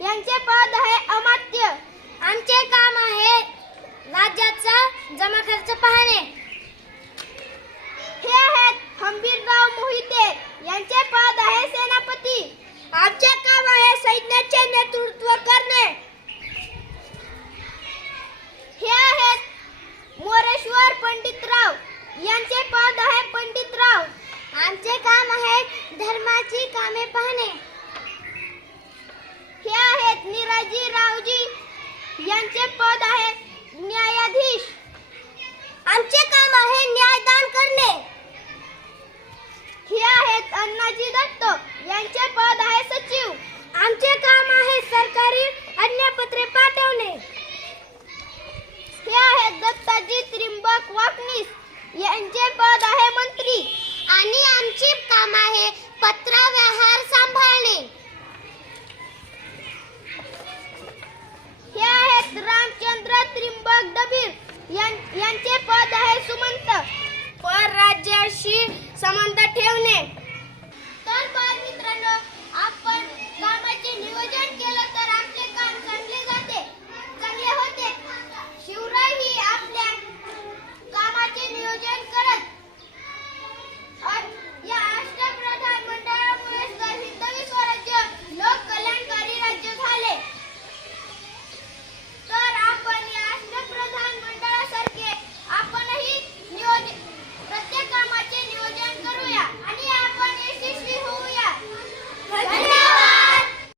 यांचे पद आहे अमात्य. आमचे काम आहे राज्याचा जमा खर्च पाहणे. हे आहेत हंबीरराव मोहिते. यांचे पद आहे सेनापती. आमचे काम आहे सैन्याचे नेतृत्व करणे. हे आहेत मोरेश्वर पंडितराव. यांचे पद आहे पंडितराव. आमचे काम आहे धर्माची कामे पाहणे. आहेत. निराजी रावजी यांचे पद आहे न्यायाधीश. आमचे काम आहे न्यायदान करणे. हे आहेत अण्णाजी दत्त यांचे पद आहे सचिव. आमचे काम आहे सरकारी अन्यपत्रे पाठवणे. हे आहेत दत्ताजी त्रिंबक वाकनीस यांचे पद आहे मंत्री. आणि आमचे काम आहे पत्रव्यवहार सांभाळणे.